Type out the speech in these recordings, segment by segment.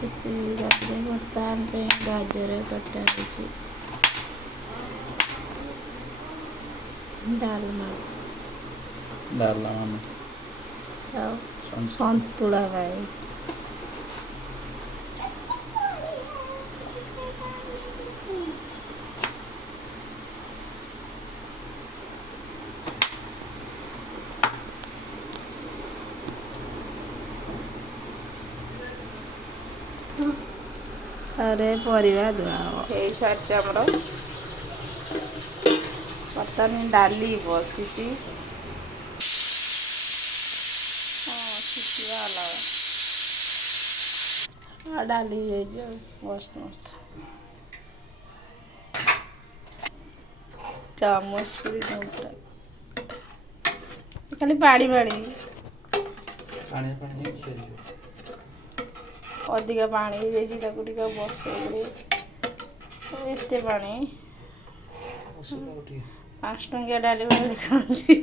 ବର୍ତ୍ତମାନ ପାଇଁ ଗାଜର କଟା ହେଉଛି। ଡାଲମା ଆଉ ସନ୍ତୁଳା ପାଇଁ ଥରେ ପରିବା ଧୁଆ ହେବ। ହେଇସାରିଛି ଆମର। ବର୍ତ୍ତମାନ ଡାଲି ବସିଛି। ଶିଖିବା ଅଲଗା ଡାଲି ହେଇଯାଇଛି ଆଉ ମସ୍ତ ଚାମଚ ପୁରୀ ପୁରା ଖାଲି ପାଣି ଅଧିକା ପାଣି ହେଇଯାଇଛି। ତାକୁ ଟିକେ ବସେଇଲେ ଏତେ ପାଣି 5 ଟଙ୍କିଆ ଡାଲି ଦେଖାଉଛି।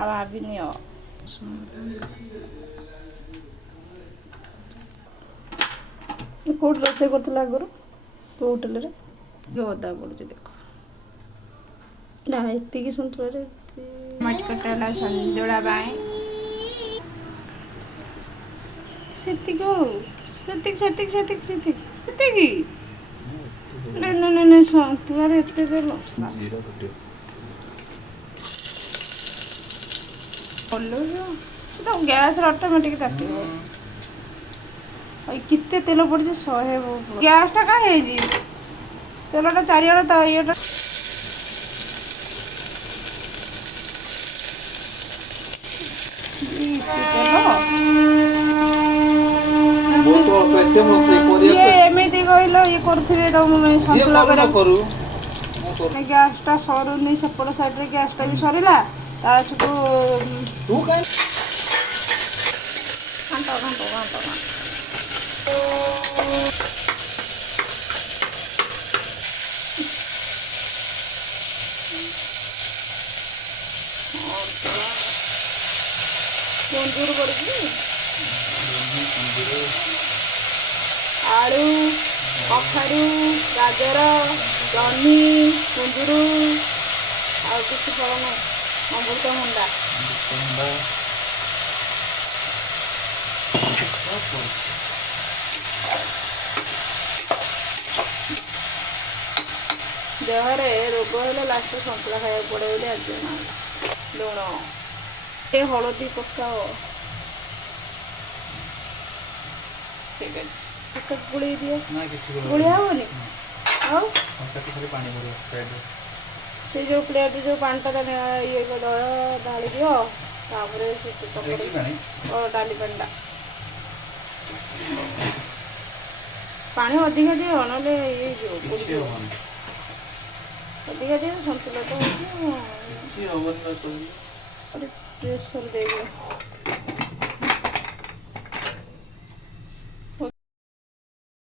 ଭାବିନି କୋଉଠି ରୋଷେଇ କରୁଥିଲା ଆଗରୁ କୋଉ ହୋଟେଲରେ ଅଦା ପଡୁଛି ଦେଖ ନା ଏତିକି ସନ୍ତୁଳାରେ ଟମାଟୋ କଟା ହେଲା ସନ୍ତୁଳା ପାଇଁ। ସେତିକି ସନ୍ତୁଳାରେ ଏତେ ଦେଲ ଗ୍ୟାସରେ ଅଟୋମେଟିକ୍ ତାତିବ। କେତେ ତେଲ ପଡ଼ିଛି 100 ଗ୍ୟାସଟା କାହିଁ ହେଇଛି ତେଲଟା ଚାରିଆଡ଼େ ତା ଇଏଟା ଏମିତି କହିଲ ଇଏ କରୁଥିବେ ସନ୍ତୁଳା ଗ୍ୟାସଟା ସରୁନି। ସେପଟ ସାଇଡ଼ରେ ଗ୍ୟାସଟା ବି ସରିଲା। ତା ସହିତ କୁନ୍ଦୁରୁ ପଡ଼ିଛି, ଆଳୁ, କଖାରୁ, ଗାଜର, ଜହ୍ନି, କୁନ୍ଦୁରୁ ଆଉ କିଛି ଫଳ ନାହିଁ। ଅମୃତଭଣ୍ଡା ଦେହରେ ରୋଗ ହେଲେ ଲାଷ୍ଟ ସନ୍ତୁଳା ଖାଇବାକୁ ପଡ଼େ ବୋଲି ଆଜି ଲୁଣ ହଳଦୀ ପକାଅ। ଠିକ୍ ଅଛି ଗୋଳେଇ ଦିଅ। ଗୋଳିଆ ହବନି ଆଉ ସେ ଯେଉଁ ପ୍ଲେଟ୍ ଯେଉଁ ପାଣିଟା ଇଏ ଢାଳି ଦିଅ। ତାପରେ ଡାଲି ପାଣିଟା ପାଣି ଅଧିକା ଦିଅ ନହେଲେ ଇଏ ହେଇଯିବ। ଅଧିକା ଦିଅ ସନ୍ତୁଳା ତ ହେଉଛି ପ୍ରେସର ଦେଇଦିଅ।